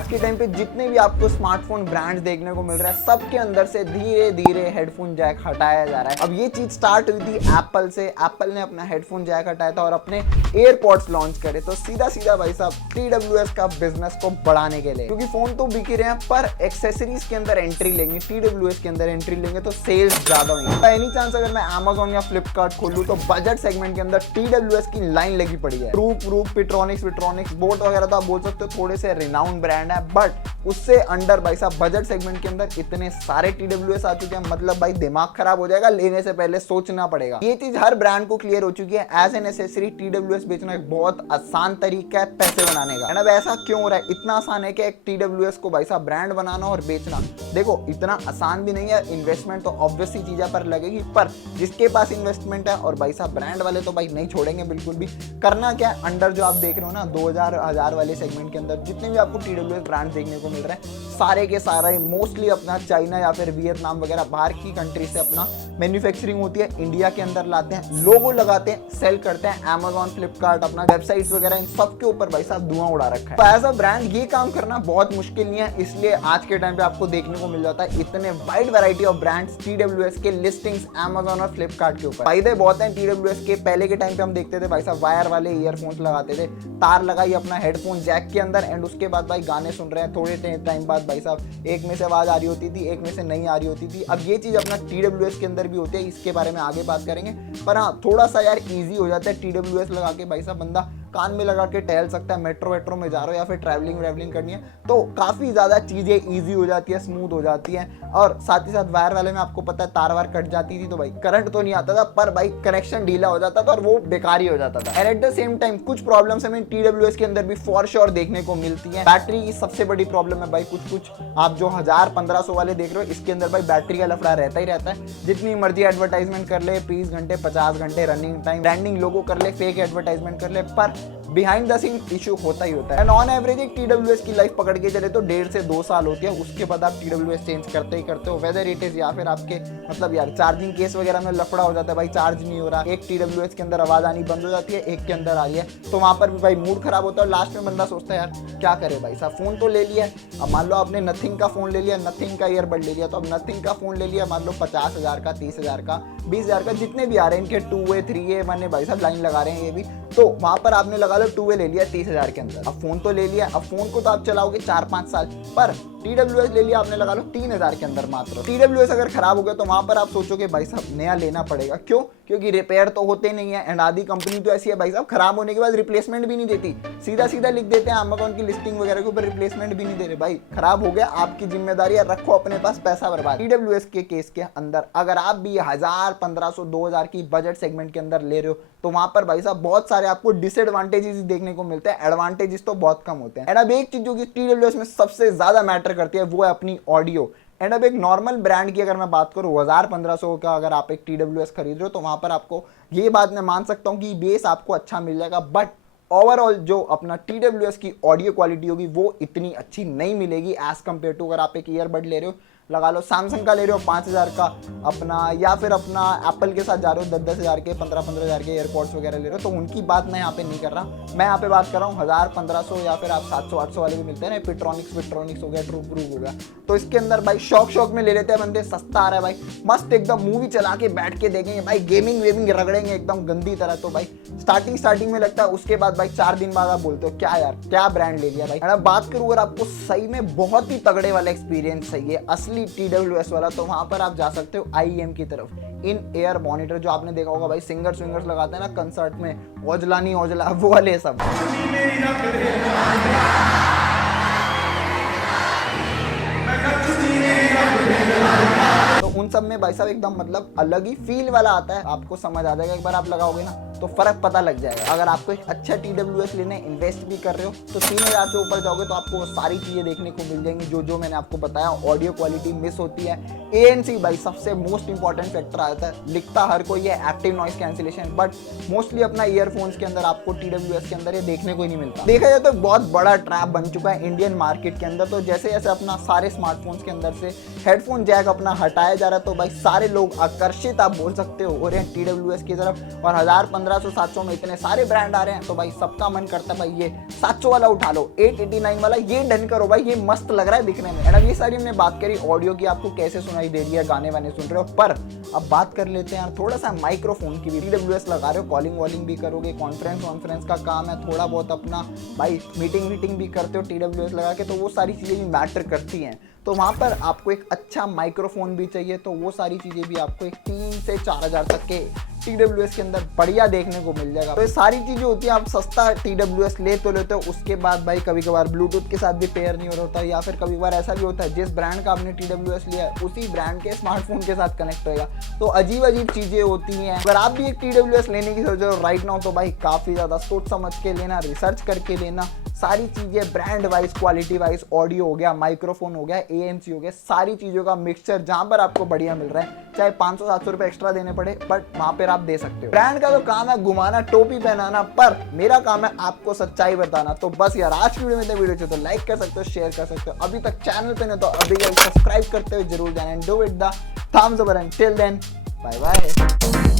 आज के टाइम पे जितने भी आपको स्मार्टफोन ब्रांड्स देखने को मिल रहा है सबके अंदर से धीरे धीरे हेडफोन जैक हटाया जा रहा है। अब ये चीज स्टार्ट हुई थी एप्पल से। एप्पल ने अपना हेडफोन जैक हटाया था और अपने एयरपॉड्स लॉन्च करे, तो सीधा सीधा भाई साहब TWS का बिजनेस को बढ़ाने के लिए, क्योंकि फोन तो बिक ही रहे हैं पर एक्सेसरीज के अंदर एंट्री लेंगे, TWS के अंदर एंट्री लेंगे तो सेल्स ज्यादा होंगे। एनी चांस अगर मैं Amazon या फ्लिपकार्ट खोलूं तो बजट सेगमेंट के अंदर TWS की लाइन लगी पड़ी है। ट्रूप पिट्रॉनिक्स बोट वगैरह तो आप बोल सकते हो थोड़े से रिनाउंड ब्रांड है, बट उससे अंडर भाई साहब बजट सेगमेंट के अंदर इतने सारे TWS आ चुके हैं, मतलब भाई दिमाग खराब हो जाएगा, लेने से पहले सोचना पड़ेगा। ये चीज हर ब्रांड को क्लियर हो चुकी है। एज एन एसेसरी TWS बेचना एक बहुत आसान तरीका है पैसे बनाने का। अब ऐसा क्यों हो रहा है? इतना आसान है कि एक TWS को भाई साहब ब्रांड बनाना और बेचना, देखो इतना आसान भी नहीं है। इन्वेस्टमेंट तो ऑब्वियस सी चीज पर लगेगी, पर जिसके पास इन्वेस्टमेंट है और भाई साहब ब्रांड वाले तो भाई नहीं छोड़ेंगे बिल्कुल भी। करना क्या है, अंडर जो आप देख रहे हो ना 2000 वाले सेगमेंट के अंदर जितने भी आपको TWS ब्रांड देखने को मिल रहा है सारे के सारे मोस्टली अपना चाइना या फिर वियतनाम वगैरह बाहर की कंट्री से अपना मैन्युफैक्चरिंग होती है, इंडिया के अंदर लाते हैं, लोगो लगाते हैं, सेल करते हैं। Amazon फ्लिपकार्ट अपना वेबसाइट्स वगैरह इन सब के ऊपर भाई साहब धुआं उड़ा रखा है। तो एज अ ब्रांड ये काम करना बहुत मुश्किल नहीं है, इसलिए आज के टाइम पे आपको देखने को मिल जाता है इतने wide variety of brands TWS के लिस्टिंग्स Amazon और फ्लिपकार्ट के ऊपर। फायदे बहुत हैं TWS के। पहले के टाइम पे हम देखते थे भाई साहब वायर वाले ईयरफोन्स लगाते थे, तार लगाई अपना हेडफोन जैक के अंदर, एंड उसके बाद भाई गाने सुन रहे हैं, थोड़े टाइम बाद भाई साहब एक में से आवाज आ रही होती थी, एक में से नहीं आ रही होती थी। अब ये चीज अपना TWS के अंदर भी होती है, इसके बारे में आगे बात करेंगे। पर हाँ थोड़ा सा यार इजी हो जाता है, TWS लगा के भाई साहब बंदा कान में लगा के टहल सकता है, मेट्रो वेट्रो में जा रहे हो या फिर ट्रैवलिंग करनी है तो काफी ज्यादा चीजें इजी हो जाती है, स्मूथ हो जाती है। और साथ ही साथ वायर वाले में आपको पता है तार वार कट जाती थी तो भाई करंट तो नहीं आता था, पर भाई कनेक्शन ढीला हो जाता था और वो बेकार ही हो जाता था। And at the same time कुछ प्रॉब्लम्स हमें TWS के अंदर भी फॉर श्योर देखने को मिलती है। बैटरी की सबसे बड़ी प्रॉब्लम है भाई, कुछ आप जो 1000-1500 वाले देख रहे हो इसके अंदर भाई बैटरी का लफड़ा रहता ही रहता है। जितनी मर्जी एडवर्टाइजमेंट कर ले, 20 घंटे 50 घंटे रनिंग टाइम, ब्रांडिंग लोगो कर ले, फेक एडवर्टाइजमेंट कर ले, पर बिहाइंड द सीन इशू होता ही होता है। एंड ऑन एवरेज एक TWS की लाइफ पकड़ के चले तो 1.5 से 2 साल होती है, उसके बाद आप TWS चेंज करते ही करते हो, वेदर इट इज या फिर आपके मतलब यार चार्जिंग केस वगैरह में लफड़ा हो जाता है, भाई चार्ज नहीं हो रहा, एक TWS के अंदर आवाज आनी बंद हो जाती है, एक के अंदर आ रही है, तो वहां पर भी भाई मूड खराब होता है। और लास्ट में बंदा सोचता है यार क्या करे भाई साहब, फोन तो ले लिया, अब मान लो आपने नथिंग का फोन ले लिया, नथिंग का ईयरबड ले लिया, तो अब नथिंग का फोन ले लिया मान लो 50,000 का, 30,000 का, 20,000 का, जितने भी आ रहे हैं इनके 2A 3A 1A भाई साहब लाइन लगा रहे हैं ये भी, तो वहां पर आपने लगा लो 2A ले लिया 30,000 के अंदर। अब फोन तो ले लिया, अब फोन को तो आप चलाओगे 4-5 साल, पर TWS ले लिया आपने लगा लो 3,000 के अंदर मात्र। TWS अगर खराब हो गया तो वहां पर आप सोचोगे भाई साहब नया लेना पड़ेगा, क्यों? क्योंकि रिपेयर तो होते नहीं है, एंड आधी कंपनी तो ऐसी है भाई साहब खराब होने के बाद रिप्लेसमेंट भी नहीं देती, सीधा सीधा लिख देते हैं Amazon की लिस्टिंग वगैरह के ऊपर रिप्लेसमेंट भी नहीं दे रहे। भाई खराब हो गया आपकी जिम्मेदारी है, रखो अपने पास, पैसा बर्बाद। TWS के केस के अंदर अगर आप भी 1000, 1500, 2000 की बजट सेगमेंट के अंदर ले रहे हो तो वहां पर भाई साहब बहुत सारे आपको डिसएडवांटेजेस देखने को मिलते हैं, एडवांटेजेस तो बहुत कम होते हैं। एंड अब एक चीज जो कि TWS में सबसे ज्यादा मैटर करती है वो है अपनी ऑडियो। एंड अब एक नॉर्मल ब्रांड की अगर मैं बात करूं 1000-1500 का अगर आप एक TWS खरीद रहे हो तो वहां पर आपको ये बात मैं मान सकता हूं कि बेस आपको अच्छा मिल जाएगा, बट ओवरऑल जो अपना TWS की ऑडियो क्वालिटी होगी वो इतनी अच्छी नहीं मिलेगी एज कम्पेयर टू अगर आप एक ईयरबड ले रहे हो, लगा लो सैमसंग का ले रहे हो 5,000 का अपना, या फिर अपना एप्पल के साथ जा रहे हो 10-10 हज़ार के, 15-15 हज़ार के एयरपॉड्स वगैरह ले रहे हो, तो उनकी बात मैं यहाँ पे नहीं कर रहा। मैं यहाँ पे बात कर रहा हूँ 1000-1500 या फिर आप 700-800 वाले भी मिलते हैं ना, पिट्रॉनिक्स हो गया, ट्रूप हो गया, तो इसके अंदर भाई शौक में ले लेते हैं बंदे, सस्ता आ रहा है भाई, मस्त एकदम मूवी चला के बैठ के देखेंगे भाई, गेमिंग वेमिंग रगड़ेंगे एकदम गंदी तरह, तो भाई स्टार्टिंग में लगता है, उसके बाद भाई 4 दिन बाद आप बोलते हो क्या यार क्या ब्रांड ले लिया भाई। अब बात करूँ अगर आपको सही में बहुत ही तगड़े वाला एक्सपीरियंस चाहिए असली TWS वाला, तो वहां पर आप जा सकते हो IEM की तरफ। इन एयर मॉनिटर जो आपने देखा होगा भाई सिंगर्स लगाते हैं ना कंसर्ट में, ओजला नहीं ओजला वो वाले सब, तो उन सब में भाई साहब एकदम मतलब अलग ही फील वाला आता है, आपको समझ आ जाएगा एक बार आप लगाओगे ना तो फर्क पता लग जाएगा। अगर आपको एक अच्छा TWS लेने इन्वेस्ट भी कर रहे हो तो 3000 से ऊपर जाओगे तो आपको सारी चीजें देखने को मिल जाएंगी जो मैंने आपको बताया। ऑडियो क्वालिटी मिस होती है, ANC भाई सबसे मोस्ट इंपॉर्टेंट फैक्टर आता है, लिखता हर कोई है active noise cancellation, but mostly अपना ईयरफोन्स के अंदर आपको TWS के अंदर ये देखने को ही नहीं मिलता। देखा जाए तो बहुत बड़ा ट्रैप बन चुका है इंडियन मार्केट के अंदर, तो जैसे जैसे अपना सारे स्मार्टफोन्स के अंदर से हेडफोन जैक अपना हटाया जा रहा है, तो भाई सारे लोग आकर्षित आप बोल सकते हो रहे हैं TWS की तरफ। और 1000, 1500, 700 में इतने सारे ब्रांड आ रहे हैं, तो भाई सबका मन करता है भाई ये 700 वाला उठा लो, 889 वाला ये डन करो भाई, ये मस्त लग रहा है दिखने में। एंड अब ये सारी हमने बात करी ऑडियो की, आपको कैसे सुनाई दे रही है, गाने वाने सुन रहे हो। पर अब बात कर लेते हैं यार थोड़ा सा माइक्रोफोन की भी। TWS लगा रहे हो, कॉलिंग वॉलिंग भी करोगे, कॉन्फ्रेंस का काम है, थोड़ा बहुत अपना भाई मीटिंग भी करते हो TWS लगा के, तो वो सारी चीज़ें भी मैटर करती हैं। तो वहाँ पर आपको एक अच्छा माइक्रोफोन भी चाहिए, तो वो सारी चीज़ें भी आपको एक 3 से 4000 तक के TWS के अंदर बढ़िया देखने को मिल जाएगा। तो ये सारी चीज़ें होती हैं। आप सस्ता TWS ले तो लेते हो, उसके बाद भाई कभी कभार ब्लूटूथ के साथ भी पेयर नहीं हो रहा होता, या फिर कभी कभार ऐसा भी होता है जिस ब्रांड का आपने TWS लिया है उसी ब्रांड के स्मार्टफोन के साथ कनेक्ट होगा। तो अजीब चीज़ें होती हैं। अगर आप भी एक TWS लेने की सोच रहे हो राइट नाउ, तो भाई काफ़ी ज़्यादा सोच समझ के लेना, रिसर्च करके लेना। सारी चीज़ें brand wise, quality wise, audio हो गया, माइक्रोफोन हो गया, ANC हो गया, सारी चीज़ों का मिक्सचर जहाँ पर आपको बढ़िया मिल रहा है, चाहे 500-700 रुपये एक्स्ट्रा देने पड़े, बट वहाँ पर आप दे सकते हो। ब्रांड का तो काम है घुमाना, टोपी पहनाना, पर मेरा काम है आपको सच्चाई बताना। तो बस यार आज की वीडियो में वीडियो चाहिए तो लाइक कर सकते हो, शेयर कर सकते हो। अभी तक चैनल पे नहीं तो अभी सब्सक्राइब करते हुए जरूर जाना, and do it the thumbs up button. Till then bye bye.